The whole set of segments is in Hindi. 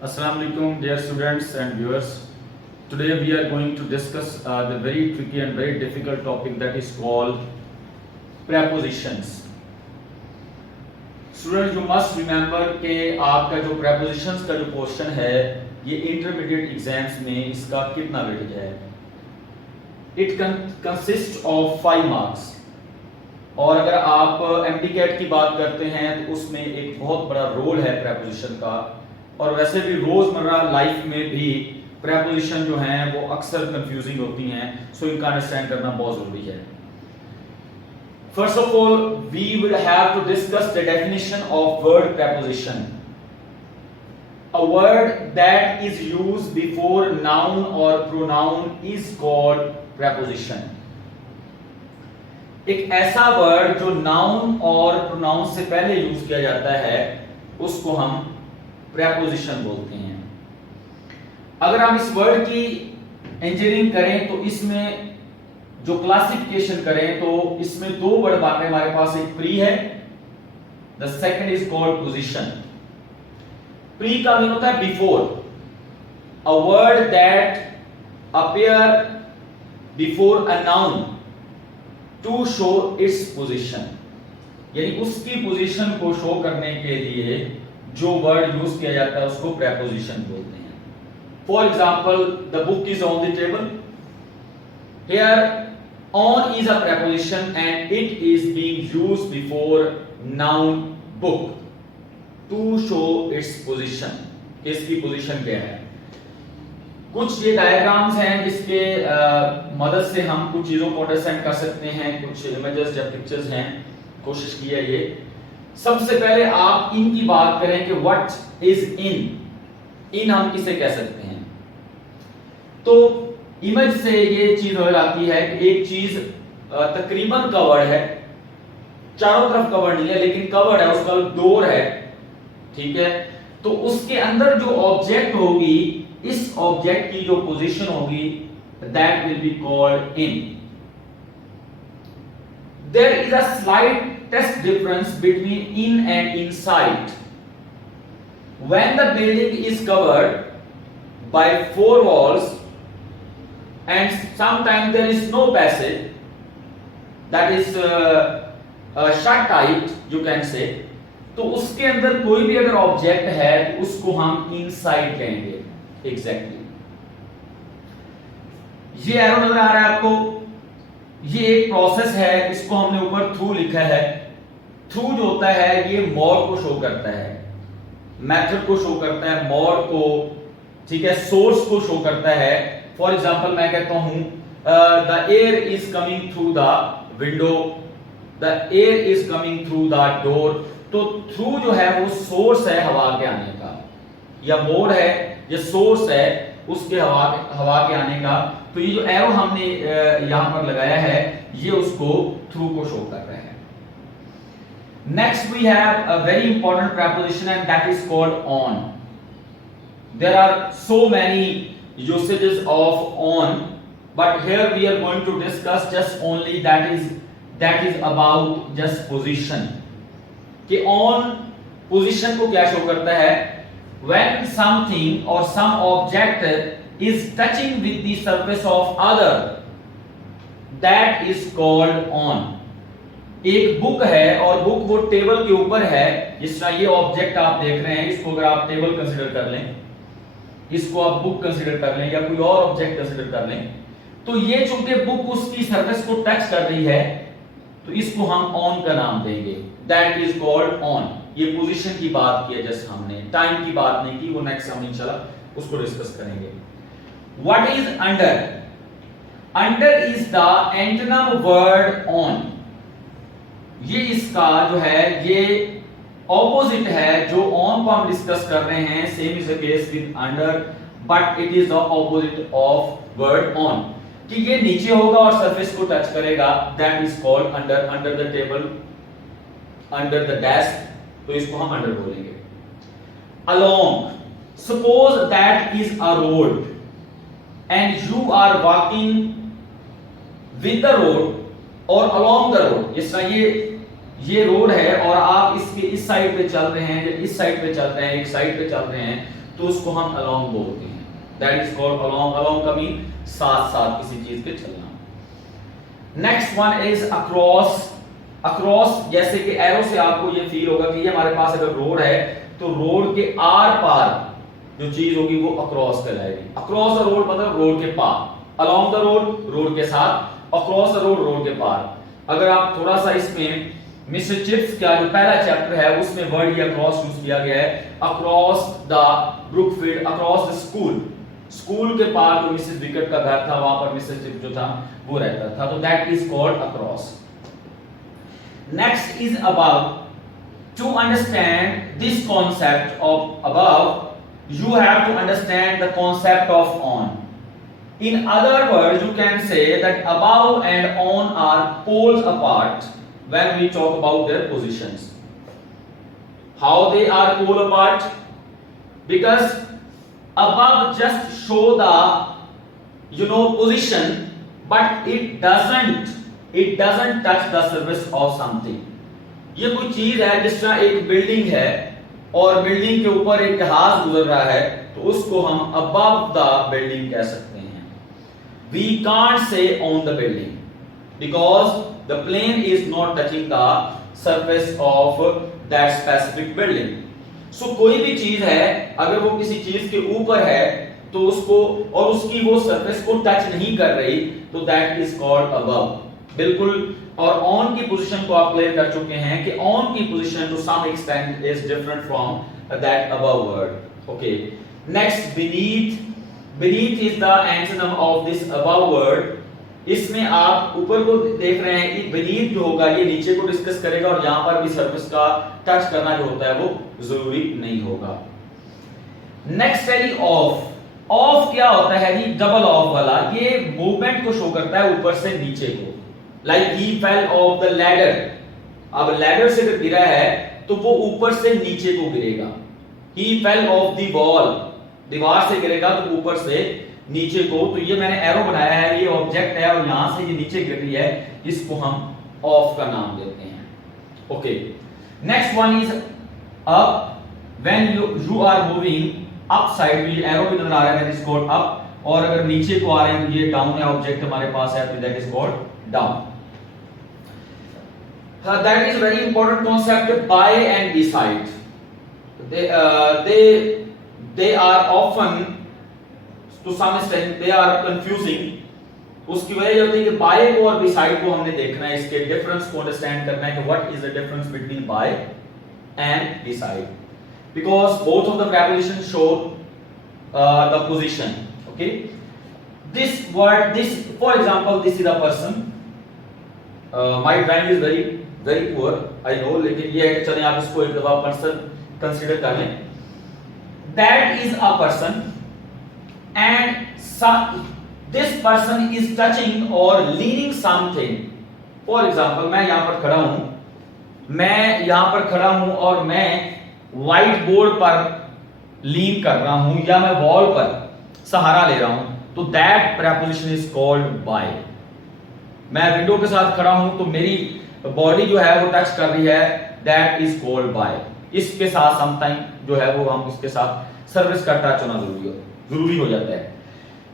Assalamu alaikum, dear students and viewers. Today we are going to discuss the very tricky and very difficult topic that is called prepositions. Students, you must remember कि आपका जो prepositions का जो क्वेश्चन है ये intermediate exams में इसका कितना वेटेज है. It consists of 5 marks. और अगर आप MCAT की बात करते हैं तो उसमें एक बहुत बड़ा रोल है preposition का. और वैसे भी रोजमर्रा लाइफ में भी प्रेपोजिशन जो हैं वो अक्सर कंफ्यूजिंग होती हैं, सो इनका अंडरस्टैंड करना बहुत जरूरी है. First of all we will have to discuss the definition of word preposition. A word that is used before noun और प्रोनाउन इज कॉल्ड प्रेपोजिशन. एक ऐसा वर्ड जो नाउन और प्रोनाउन से पहले यूज किया जाता है उसको हम प्रेपोजिशन बोलते हैं. अगर हम इस वर्ड की इंजीनियरिंग करें तो इसमें जो क्लासिफिकेशन करें तो इसमें दो वर्ड आते हैं हमारे पास. एक प्री है, the second is called position. Pre का मीन होता है before. A word that appear before a noun to show its position, यानी उसकी पोजीशन को शो करने के लिए जो वर्ड यूज किया जाता है उसको प्रेपोजिशन बोलते हैं. For example, the book is on the table. Here on is a preposition and it is being used before noun book to show its position. इसकी पोजीशन क्या है. कुछ ये डायग्राम्स हैं जिसके मदद से हम कुछ चीजों को अंडरस्टैंड कर सकते हैं. कुछ इमेजेस या पिक्चर्स हैं, कोशिश की है ये. सबसे पहले आप इन की बात करें कि व्हाट इज इन. इन हम किसे कह सकते हैं. तो इमेज से ये चीज हो जाती है कि एक चीज तकरीबन कवर्ड है, चारों तरफ कवर्ड नहीं है लेकिन कवर्ड है, उसका डोर है, ठीक है. तो उसके अंदर जो ऑब्जेक्ट होगी, इस ऑब्जेक्ट की जो पोजीशन होगी, that will be called in. There is a slightest difference between in and inside. When the building is covered by 4 walls and sometimes there is no passage, that is shut tight, you can say, तो उसके अंदर कोई भी अगर ऑब्जेक्ट है तो उसको हम इनसाइड कहेंगे. एग्जैक्टली. ये एरो नजर आ रहा है आपको. ये एक प्रोसेस है, इसको हमने ऊपर थ्रू लिखा है. थ्रू जो होता है ये मोड को शो करता है, मेथड को शो करता है, मोड को, ठीक है, सोर्स को शो करता है. फॉर एग्जांपल मैं कहता हूं the air is coming through the window, the air is coming through the door. तो थ्रू जो है वो सोर्स है हवा के आने का, या मोड है, ये सोर्स है उसके हवा के आने का. तो ये जो एरो हमने यहां पर लगाया है ये उसको थ्रू को शो कर रहा है. Next we have a very important preposition and that is called on. There are so many usages of on, but here we are going to discuss just only that is about just position. कि ऑन पोजीशन को क्या शो करता है. When something or some object is touching with the surface of other, that is called on. एक बुक है और बुक वो टेबल के ऊपर है, जिस तरह ये ऑब्जेक्ट आप देख रहे हैं, इसको अगर आप टेबल कंसीडर कर लें, इसको आप बुक कंसीडर कर लें या कोई और ऑब्जेक्ट कंसीडर कर लें, तो ये चूंकि बुक उसकी सरफेस को टच कर रही है तो इसको हम ऑन का नाम देंगे. That is called on. ये पोजीशन की बात की है जस्ट हमने, टाइम की बात नहीं की, वो नेक्स्ट हम इंशाल्लाह उसको डिस्कस करेंगे. What is under. Under is the antonym word on. ये इसका जो है ये ऑपोजिट है. जो ऑन को हम डिस्कस कर रहे हैं, same is the case with under, but it is the opposite of word on. कि ये नीचे होगा और सरफेस को टच करेगा, that is called under. Under the table, under the desk, तो इसको हम अंडर बोलेंगे. Along. Suppose that is a road and you are walking with the road or along the road. जिस तरह ये रोड है और आप इसके इस साइड पे चल रहे हैं, इस साइड पे चल रहे हैं, एक साइड पे चल रहे हैं, तो उसको हम along बोलते हैं, that is called along. Along का मीन साथ साथ किसी चीज के चलना. Next one is across. Across जैसे कि एरो से आपको ये फील होगा कि ये हमारे पास अगर रोड है तो रोड के आर पार जो चीज होगी वो अक्रॉस कहलाएगी. अक्रॉस द रोड मतलब रोड के पार, अलोंग द रोड रोड के साथ, अक्रॉस द रोड रोड के पार. अगर आप थोड़ा सा इसमें मिस्टर चिप्स का जो पहला चैप्टर है उसमें वर्ड या अक्रॉस यूज किया गया है. Across the Brookfield, across the school. School के पार जो मिसेस विकेट का घर था वहां पर मिसेस चिप्स जो था वो रहता था. तो that is called across. Next is above. To understand this concept of above, you have to understand the concept of on. In other words, you can say that above and on are poles apart when we talk about their positions. How they are pole apart? Because above just show the position, but it doesn't touch the surface of something. ये कोई चीज है जिस तरह एक बिल्डिंग है और बिल्डिंग के ऊपर एक जहाज गुजर रहा है तो उसको हम above the building कह सकते हैं. We can't say on the building because the plane is not touching the surface of that specific building. So कोई भी चीज है अगर वो किसी चीज के ऊपर है तो उसको और उसकी वो सरफेस को टच नहीं कर रही तो that is called above. बिल्कुल. और ऑन की पोजीशन को आप क्लियर कर चुके हैं कि ऑन की position to some extent is different from that above word. Okay. Next beneath. Beneath is the antonym of this above word. इसमें आप ऊपर को देख रहे हैं कि बीनीथ जो होगा ये नीचे को डिस्कस करेगा और यहां पर भी सरफेस का टच करना जो होता है वो जरूरी नहीं होगा. नेक्स्ट है ऑफ. ऑफ क्या होता है जी? डबल ऑफ वाला. ये मूवमेंट को शो करता है ऊपर से नीचे को. Like he fell off the ladder. अब लैडर से अगर गिरा है तो वो ऊपर से नीचे को गिरेगा. He fell off the wall. दीवार से गिरेगा तो ऊपर से नीचे को. तो ये मैंने एरो बनाया है, ये ऑब्जेक्ट है और यहां से ये नीचे गिर रही है, इसको हम ऑफ का नाम देते हैं. Okay. Next one is up. When you are moving upside, तो ये एरो भी नजर आ रहा है, that is called up. और अगर नीचे को आ रहे हैं तो ये डाउन है, ऑब्जेक्ट हमारे पास है तो that is called down. That is a very important concept. By and beside, they are often to some extent they are confusing. उसकी वजह ये होती है कि by को और beside को हमने देखना है, इसके डिफरेंस को अंडरस्टैंड करना है कि what is the difference between by and beside, because both of the prepositions show the position. Okay. This word, this for example, this is a person. My drawing is very poor, I know, लेकिन ये है कि चलें आप इसको एक दफा पर्सन कंसीडर कर लें. That is a person and this person is touching or leaning something. For example, मैं यहाँ पर खड़ा हूँ और मैं व्हाइट बोर्ड पर लीन कर रहा हूँ या मैं वॉल पर सहारा ले रहा हूँ, तो that preposition is called by. मैं विंडो के साथ खड़ा हूं तो मेरी बॉडी जो है वो टच कर रही है, दैट इज कॉल्ड बाय. इसके साथ समटाइम जो है वो हम इसके साथ सर्विस का टच होना जरूरी हो जाता है.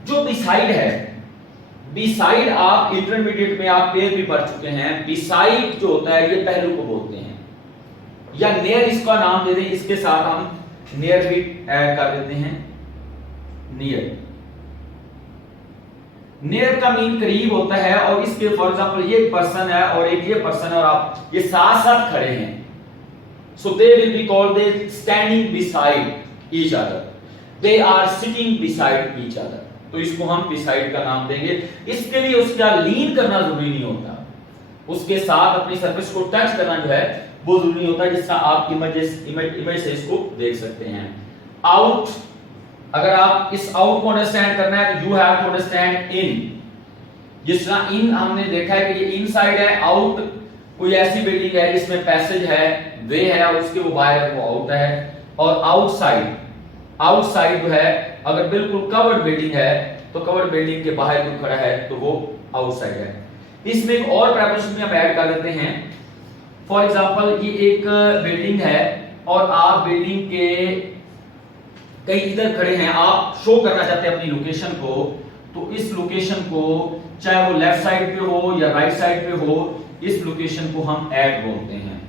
जो बिसाइड है, बिसाइड आप इंटरमीडिएट में आप पेयर भी पढ़ चुके हैं. बिसाइड जो होता है ये पहलू को बोलते हैं या नियर इसका नाम दे दें, इसके साथ हम नियर भी ऐड कर देते हैं. नियर नियर का मीन करीब होता है और इसके फॉर एग्जांपल ये एक पर्सन है और एक ये पर्सन है और आप ये साथ साथ खड़े हैं, so they will be called they standing beside each other. They are sitting beside each other. तो इसको हम बिसाइड का नाम देंगे. इसके लिए उसका लीन करना जरूरी नहीं होता, उसके साथ अपनी सरफेस को टच करना जो है वो जरूरी होता है, जिसका आप इमेज से इसको देख सकते हैं. आउट. अगर आप इस आउट को अंडरस्टैंड करना है तो you have to understand in. जिस तरह इन हमने देखा है कि ये इनसाइड है, आउट कोई ऐसी बिल्डिंग है जिसमें पैसेज है, वे है और उसके वो बाहर है, वो आउट है. और आउटसाइड, आउटसाइड जो है अगर बिल्कुल कवर्ड बिल्डिंग है तो कवर्ड बिल्डिंग के बाहर कोई खड़ा है तो वो आउटसाइड है. इसमें एक और प्रेपोजिशन हम ऐड कर देते हैं. फॉर एग्जांपल ये एक बिल्डिंग है और आप बिल्डिंग के कहीं इधर खड़े हैं, आप शो करना चाहते हैं अपनी लोकेशन को, तो इस लोकेशन को चाहे वो लेफ्ट साइड पे हो या राइट साइड पे हो, इस लोकेशन को हम एट बोलते हैं।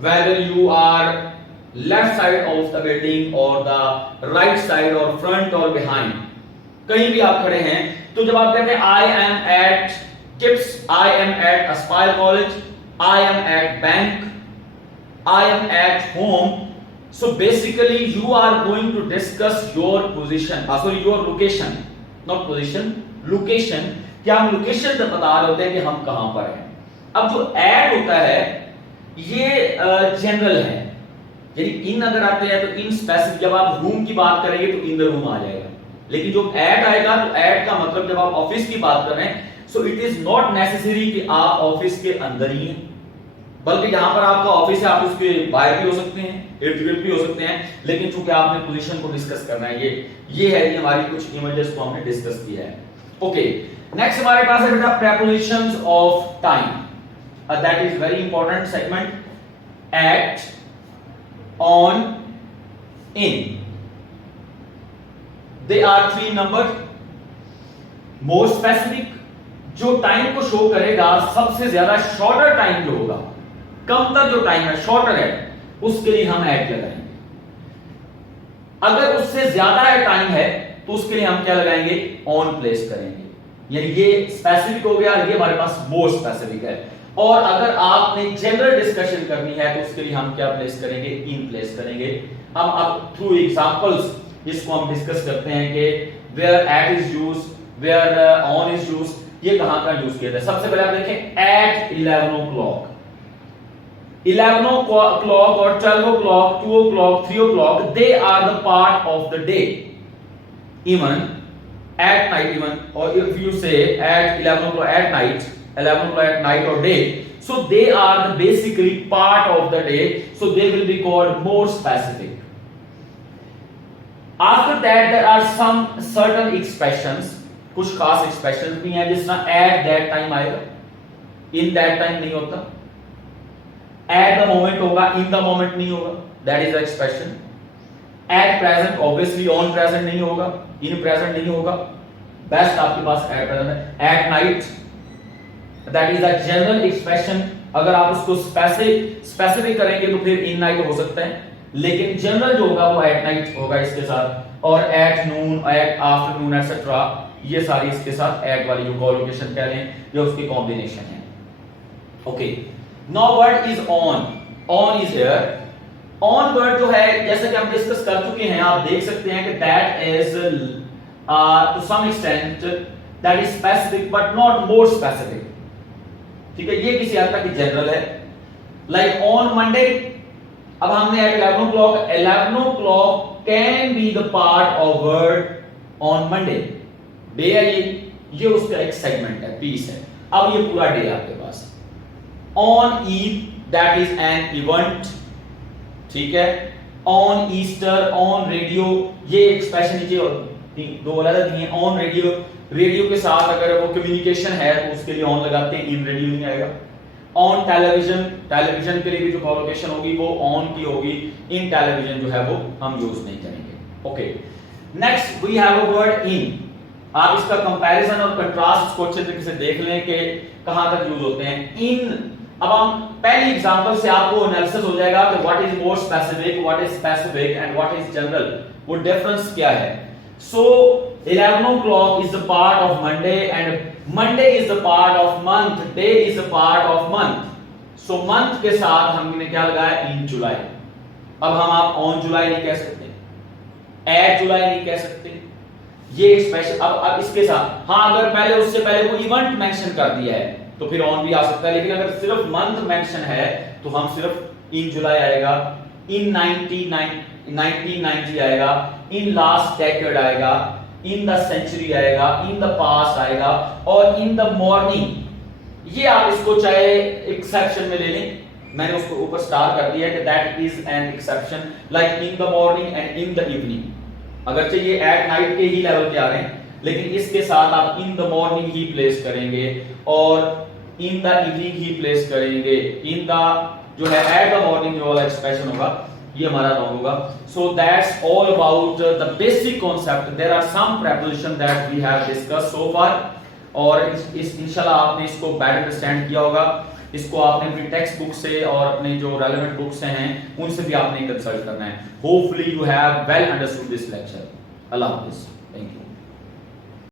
Whether you are left side of the building और द राइट साइड और फ्रंट और बिहाइंड, कहीं भी आप खड़े हैं, तो जब आप कहते हैं I am at KIPS, I am at Aspire college, I am at bank, I am at home, so basically you are going to discuss your position, sorry your location, not position, location, कि हम लोकेशन बता रहे होते हैं कि हम कहां पर हैं। अब जो ऐड होता है ये जनरल है, यानी इन अगर आते हैं तो इन स्पेसिफिक, जब आप रूम की बात करेंगे तो इन द रूम आ जाएगा, लेकिन जो ऐड आएगा तो ऐड का मतलब जब आप ऑफिस की बात कर रहे हैं, so it is not necessary कि आप ऑफिस के अंदर ही हैं, बल्कि जहां पर आपका ऑफिस है आप उसके बाहर भी हो सकते हैं, इर्द गिर्द भी हो सकते हैं, लेकिन चूंकि आपने पोजीशन को डिस्कस करना है, ये है ये हमारी कुछ इमेजेस को हमने डिस्कस किया है। ओके, नेक्स्ट हमारे पास है बेटा prepositions of time, that is very important segment, at, on, in, they are 3 number. More specific, जो टाइम को शो करेगा सबसे ज्यादा शॉर्टर टाइम जो होगा, कम तक जो टाइम है शॉर्टर है, उसके लिए हम ऐड लगाएंगे। अगर उससे ज्यादा है टाइम है तो उसके लिए हम क्या लगाएंगे, ऑन प्लेस करेंगे, यानी ये स्पेसिफिक हो गया, ये हमारे पास मोर स्पेसिफिक है। और अगर आपने जनरल डिस्कशन करनी है तो उसके लिए हम क्या प्लेस करेंगे, इन प्लेस करेंगे। हम अब थ्रू एग्जांपल्स इसको हम डिस्कस करते हैं कि where at is used, where on is used, ये कहां का यूज किया जाता है। सबसे पहले आप देखें eight 11 o'clock, 11 o'clock or 12 o'clock, 2 o'clock, 3 o'clock, they are the part of the day. Even at night, even, or if you say at 11 o'clock at night, 11 o'clock at night or day, so they are the basically part of the day, so they will be called more specific. After that there are some certain expressions, कुछ खास expressions भी हैं जिसमें at that time आएगा, in that time नहीं होता, at the moment होगा, in the moment नहीं होगा, that is the expression. at present obviously on present नहीं होगा, in present नहीं होगा, best आपके पास at present है। at night that is a general expression, अगर आप उसको स्पेसिफिक करेंगे तो फिर in night हो सकता है, लेकिन जनरल जो होगा वो at night होगा इसके साथ, और at noon, at afternoon etc, ये सारी इसके साथ at वाली जो कोलोकेशन कह रहे हैं ये उसकी कॉम्बिनेशन है। Okay, now word is on, on is here. On word जो है जैसे कि हम डिस्कस कर चुके हैं, आप देख सकते हैं कि that is to some extent that is specific but not more specific, ठीक है, ये किसी हद तक जनरल है। लाइक ऑन मंडे, अब हमने at 11 o'clock, 11 o'clock can be the part of word on Monday, day है ये उसका एक सेगमेंट है, पीस है। अब ये पूरा डे आपके पास। On Eid that is an event, ठीक है। ऑन ईस्टर, ऑन रेडियो, ये एक्सप्रेशन नीचे दो अलग दिए। ऑन रेडियो, रेडियो के साथ अगर वो कम्युनिकेशन है तो उसके लिए ऑन लगाते हैं, इन रेडियो नहीं आएगा। ऑन टेलीविजन, टेलीविजन के लिए भी जो कोलोकेशन होगी वो ऑन की होगी, इन टेलीविजन जो है वो हम यूज नहीं करेंगे। Okay, next we have a word in. आप इसका कंपैरिजन और कंट्रास्ट इसको अच्छे तरीके से देख लें कि कहां तक यूज होते हैं। इन, अब हम पहली एग्जांपल से आपको एनालिसिस हो जाएगा कि what is more specific, what is specific and what is general, वो डिफरेंस क्या है। सो 11 o'clock is the part of Monday and Monday is the part of month, day is the part of month. So month के साथ हमने क्या लगाया, in July। अब हम आप on July नहीं कह सकते, at July नहीं कह सकते, ये एक्सप्रेशन अब इसके साथ, हाँ अगर पहले उससे पहले वो इवेंट मेंशन कर दिया है तो फिर ऑन भी आ सकता है, लेकिन अगर सिर्फ मंथ मेंशन है तो हम सिर्फ इन जुलाई आएगा, इन 1990 आएगा, इन लास्ट डेकेड आएगा, इन द सेंचुरी आएगा, इन द पास्ट आएगा, और इन द मॉर्निंग। ये आप इसको चाहे एक्सेप्शन में ले लें, मैंने उसको ऊपर स्टार कर दिया है कि that is an exception, like in the morning and in the evening. अगर चाहिए एट नाइट के ही लेवल पे आ रहे हैं, लेकिन इसके साथ आप इन द मॉर्निंग ही प्लेस करेंगे और इन द इवनिंग ही प्लेस करेंगे। इन द जो है एट द मॉर्निंग जो वाला एक्सप्रेशन होगा ये हमारा रॉन्ग होगा। So that's all about the basic concept. There are some preposition that we have discuss so far, और इस इंशाल्लाह आपने इसको बेटर अंडरस्टैंड किया होगा। इसको आपने अपनी टेक्स्ट बुक से और अपने जो रेलेवेंट बुक्स हैं उनसे भी आपने कंसल्ट करना है। Hopefully you have well understood this lecture. Allah Hafiz, thank you.